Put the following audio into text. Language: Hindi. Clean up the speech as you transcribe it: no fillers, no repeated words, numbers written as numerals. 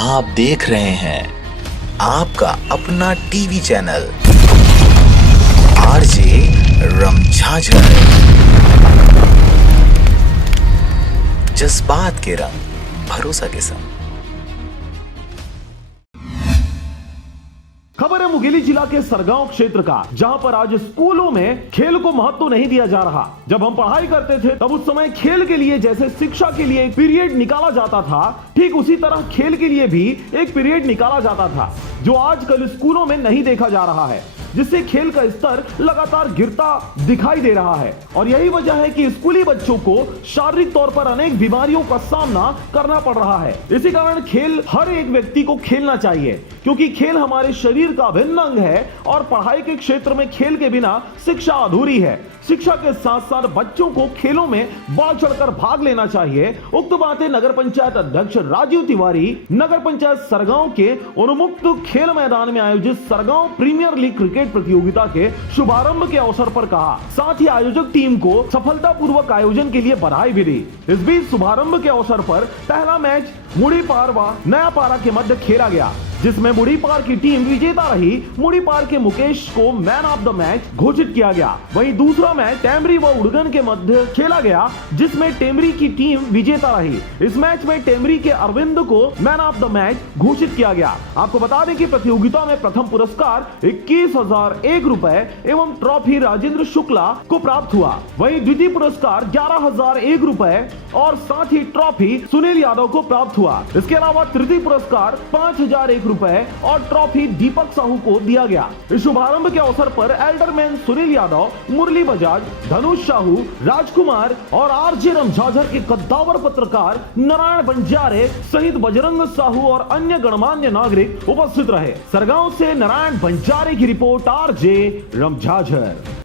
आप देख रहे हैं आपका अपना टीवी चैनल आरजे रमझाझर। जज्बात के रंग भरोसा के संग। खबर है मुंगेली जिला के सरगांव क्षेत्र का, जहां पर आज स्कूलों में खेल को महत्व नहीं दिया जा रहा। जब हम पढ़ाई करते थे तब उस समय खेल के लिए जैसे शिक्षा के लिए एक पीरियड निकाला जाता था, ठीक उसी तरह खेल के लिए भी एक पीरियड निकाला जाता था, जो आजकल स्कूलों में नहीं देखा जा रहा है, जिससे खेल का स्तर लगातार गिरता दिखाई दे रहा है। और यही वजह है कि स्कूली बच्चों को शारीरिक तौर पर अनेक बीमारियों का सामना करना पड़ रहा है। इसी कारण खेल हर एक व्यक्ति को खेलना चाहिए, क्योंकि खेल हमारे शरीर का अभिन्न अंग है और पढ़ाई के क्षेत्र में खेल के बिना शिक्षा अधूरी है। शिक्षा के साथ साथ बच्चों को खेलों में बढ़ चढ़कर भाग लेना चाहिए। उक्त बातें नगर पंचायत अध्यक्ष राजीव तिवारी नगर पंचायत सरगांव के उन्मुक्त खेल मैदान में आयोजित सरगांव प्रीमियर लीग क्रिकेट प्रतियोगिता के शुभारंभ के अवसर पर कहा। साथ ही आयोजक टीम को सफलतापूर्वक आयोजन के लिए बधाई भी दी। इस बीच शुभारंभ के अवसर पर पहला मैच मुड़ीपार व नया पारा के मध्य खेला गया, जिसमें मुड़ीपार की टीम विजेता रही। मुड़ीपार के मुकेश को मैन ऑफ द मैच घोषित किया गया। वहीं दूसरा मैच टेमरी व उड़गन के मध्य खेला गया, जिसमें टेमरी की टीम विजेता रही। इस मैच में टेमरी के अरविंद को मैन ऑफ द मैच घोषित किया गया। आपको बता दें कि प्रतियोगिता में प्रथम पुरस्कार 21,001 रुपए एवं ट्रॉफी राजेंद्र शुक्ला को प्राप्त हुआ। वहीं द्वितीय पुरस्कार 11,001 रुपए और साथ ही ट्रॉफी सुनील यादव को प्राप्त हुआ। इसके अलावा तृतीय पुरस्कार 5,001 रुपए और ट्रॉफी दीपक साहू को दिया गया। इस शुभारंभ के अवसर पर एल्डरमैन सुनील यादव, मुरली बजाज, धनुष साहू, राजकुमार और आरजे रमझाझर के कद्दावर पत्रकार नारायण बंजारे सहित बजरंग साहू और अन्य गणमान्य नागरिक उपस्थित रहे। सरगांव से नारायण बंजारे की रिपोर्ट, आरजे रमझाझर।